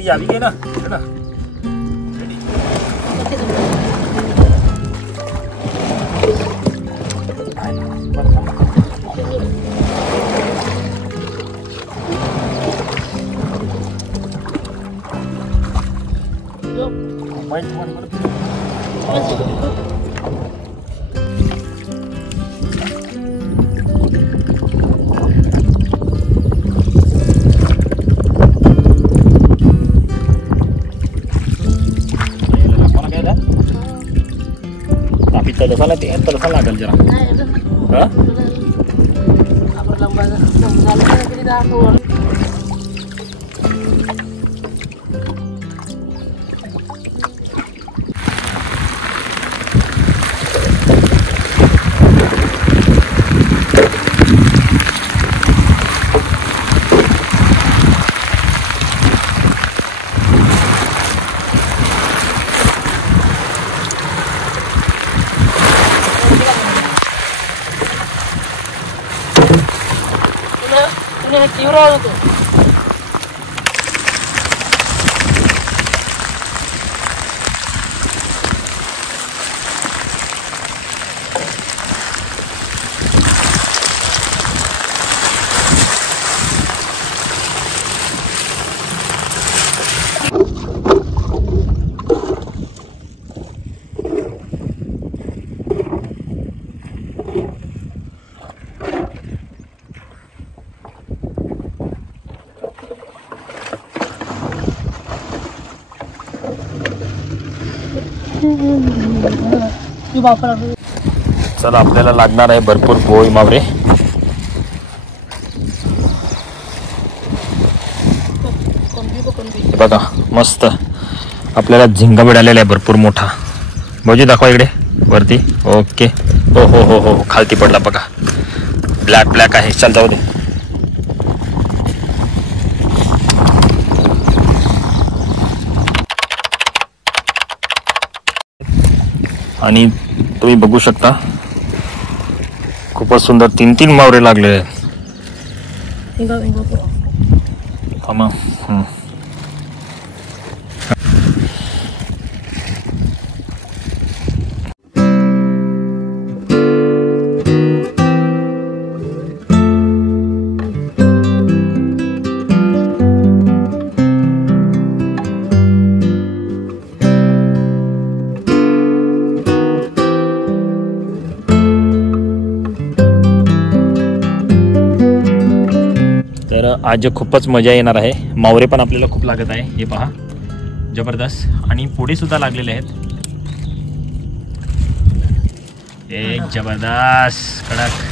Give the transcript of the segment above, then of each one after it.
ती यावी घे ना तलसाला ते तलसा लागेल जरा हा चला आपल्याला लागणार आहे भरपूर बोई मावरे बघा मस्त आपल्याला झिंगा मिळालेला आहे भरपूर मोठा भाऊजी दाखवा इकडे वरती ओके हो हो हो हो खालती पडला बघा ब्लॅक ब्लॅक आहे चल जाऊ दे आणि तुम्ही बघू शकता खूपच सुंदर 3-3 मावरे लागले आहेत आज खूपच मजा येणार आहे मावरे पण आपल्याला खूप लागत आहे हे पहा जबरदस्त आणि पुढे सुद्धा लागलेले आहेत एक जबरदस्त कडक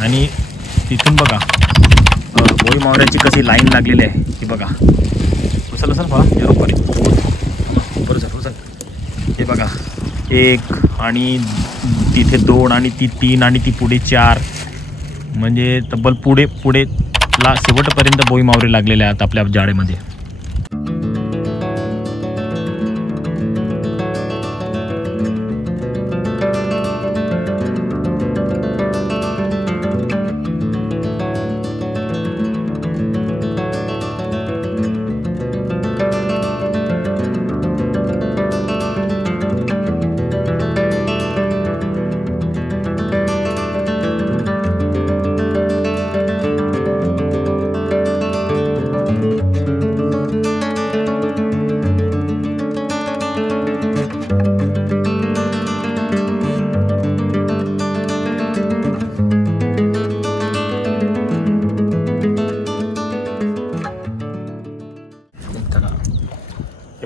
आणि तिथून बघा बोई मावऱ्याची कशी लाईन लागलेली आहे ही बघा उचल असेल बघा बरं सर उचल हे बघा 1 आणि तिथे 2 आणि ती 3 आणि ती पुढे 4 म्हणजे तब्बल पुढे शेवटपर्यंत बोई मावरे लागलेले आहेत आपल्या जाळेमध्ये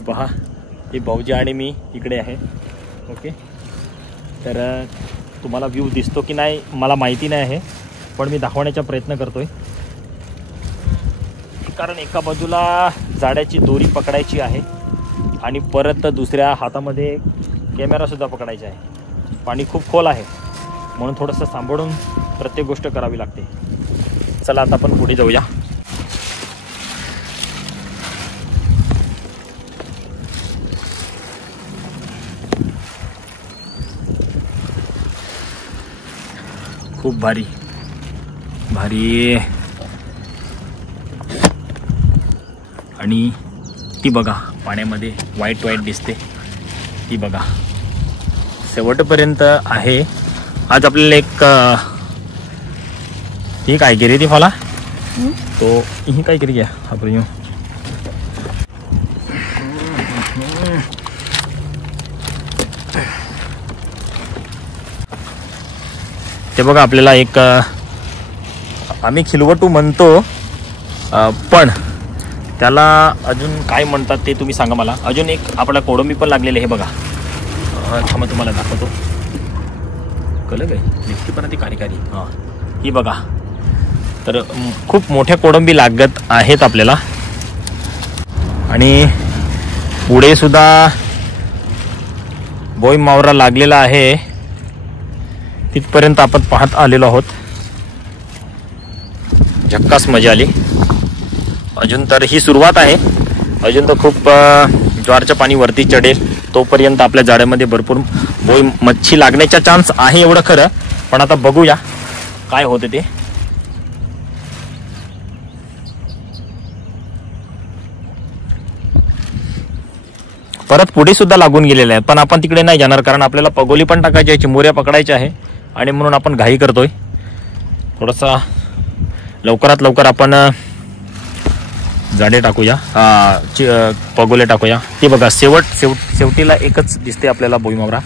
पहा हे भाऊजी आणि मी इकडे आहे ओके तर तुम्हाला व्ह्यू दिसतो की नाही मला माहिती नाही आहे पण मी दाखवण्याचा प्रयत्न करतोय कारण एका बाजूला जाळ्याची दोरी पकडायची आहे आणि परत दुसऱ्या हातामध्ये कॅमेरासुद्धा पकडायचा आहे पाणी खूप खोल आहे म्हणून थोडंसं सांभाळून प्रत्येक गोष्ट करावी लागते चला आता आपण पुढे जाऊया खूप भारी भारी. आणि ती बघा पाण्यामध्ये व्हाईट व्हाईट दिसते ती बघा. शेवटपर्यंत आहे. आज आपल्याला एक ही काय गिरी ती मला तो ही काय गिरी घ्या आपण येऊ. ते बघा आपल्याला एक आम्ही खिलवटू म्हणतो पण त्याला अजून काय म्हणतात ते तुम्ही सांगा मला. अजून एक आपला कोळंबी पण लागलेली आहे बघा. थांबा तुम्हाला दाखवतो. कळलं काय निघते पण ती कारी. हां ही बघा. तर खूप मोठ्या कोळंबी लागत आहेत आपल्याला. आणि पुढे सुद्धा बोई मावरा लागलेला आहे. तिथपर्यंत आपण पाहत आलेलो आहोत. झक्कास मजा आली. अजून तर ही सुरुवात आहे. अजून तर खूप ज्वारचं पाणी वरती चढेल तोपर्यंत आपल्या जाळ्यामध्ये भरपूर बोई मच्छी लागण्याचा चान्स आहे एवढं खरं. पण आता बघूया काय होते ते. परत पुढे सुद्धा लागून गेलेले आहेत पण आपण तिकडे नाही जाणार कारण आपल्याला पगोली पण टाकायची आहे, चिमुऱ्या पकडायच्या आहे आणि म्हणून आपण घाई करतोय. थोडासा लवकरात लवकर आपण जाडे टाकूया, पगोले टाकूया. ते बघा शेवटीला एकच दिसते आपल्याला बोई मावरा.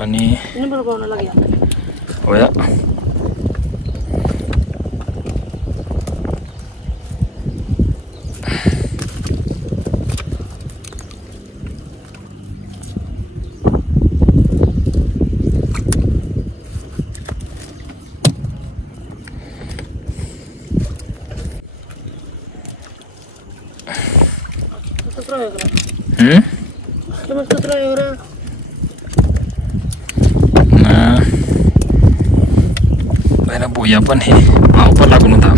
आणि होया बोया पण हे भाव पण लागून होता.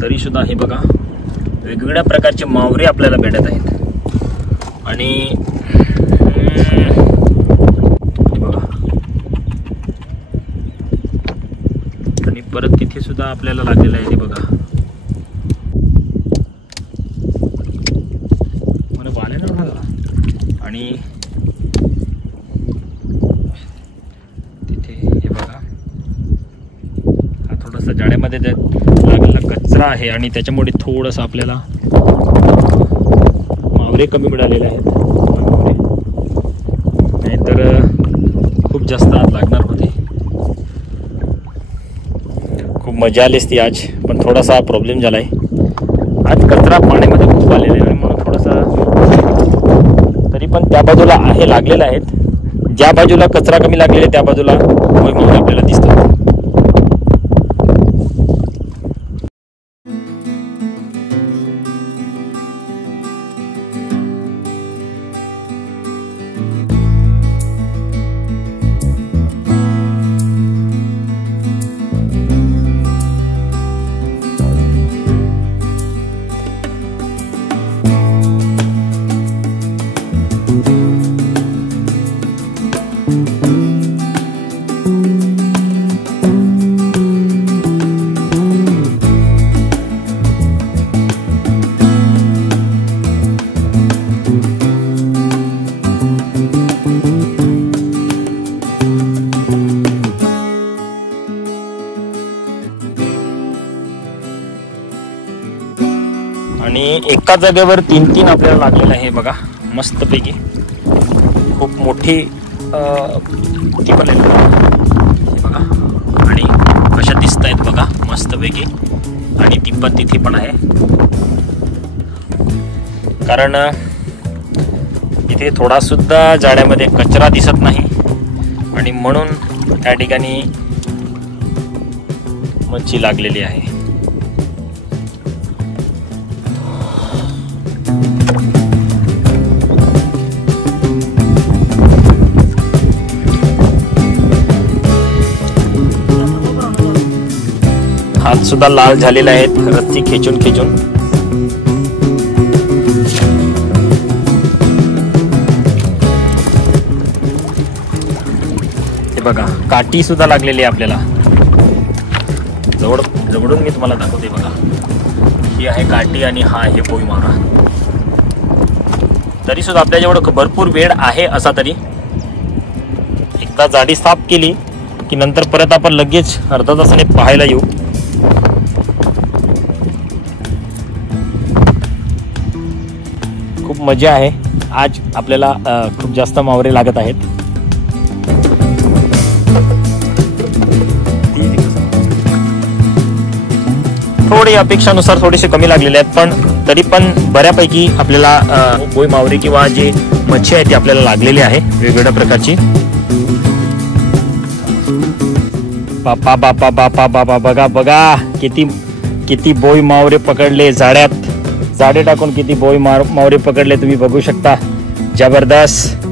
तरी सुद्धा हे बघा वेगवेगळ्या प्रकारचे मावरे आपल्याला भेटत आहेत. आणि हे बघा आणि परत तिथे सुद्धा आपल्याला लागलेलं आहे. ते बघा मला बाले ना आणि तिथे हे बघा, हा थोडासा जाळ्यामध्ये लागलेला कचरा आहे आणि त्याच्यामुळे थोडंसं आपल्याला मावरे कमी मिळालेले आहेत. नाहीतर खूप जास्त आज लागणार होते. खूप मजा आली असती आज, पण थोडासा प्रॉब्लेम झाला आहे. आज कचरा पाण्यामध्ये खूप आलेला आहे म्हणून थोडासा, तरी पण त्या बाजूला आहे लागलेला आहेत. ज्या बाजूला कचरा कमी लागलेला आहे त्या बाजूला मोई मावळे आपल्याला दिसतात. आणि एका जागेवर 3-3 आपल्याला लागलेलं आहे बघा, मस्तपैकी. खूप मोठी ती पण आहे बघा, आणि कशा दिसत आहेत बघा मस्तपैकी. आणि ती पण तिथे पण आहे, कारण इथे थोडा सुद्धा जाळ्यामध्ये कचरा दिसत नाही आणि म्हणून त्या ठिकाणी मच्छी लागलेली आहे. हात सुद्धा लाल झालेले आहेत रस्सी खेचून खेचून. हे बघा, काठी सुद्धा लागलेली आहे आपल्याला. जवळून मी तुम्हाला दाखवते बघा. ही आहे काठी आणि हा आहे मोई मावरा. तरी सुद्धा आपल्याजवळ भरपूर वेळ आहे असा. तरी एकदा जाडी साफ केली की नंतर परत आपण लगेच अर्धा तासाने पाहायला येऊ. खूप मजा आहे आज. आपल्याला खूप जास्त मावरे लागत आहेत. थोडी अपेक्षानुसार थोडेसे कमी लागलेले आहेत, पण तरी पण बऱ्यापैकी आपल्याला मोई मावरे किंवा जे मच्छी आहे ती आपल्याला लागलेली आहे वेगवेगळ्या प्रकारची. बापा बापा बापा बापा, बघा बघा किती बोई मावरे पकडले जाड्यात. जाडे टाकून किती बोई मावरे पकडले तुम्ही बघू शकता. जबरदस्त.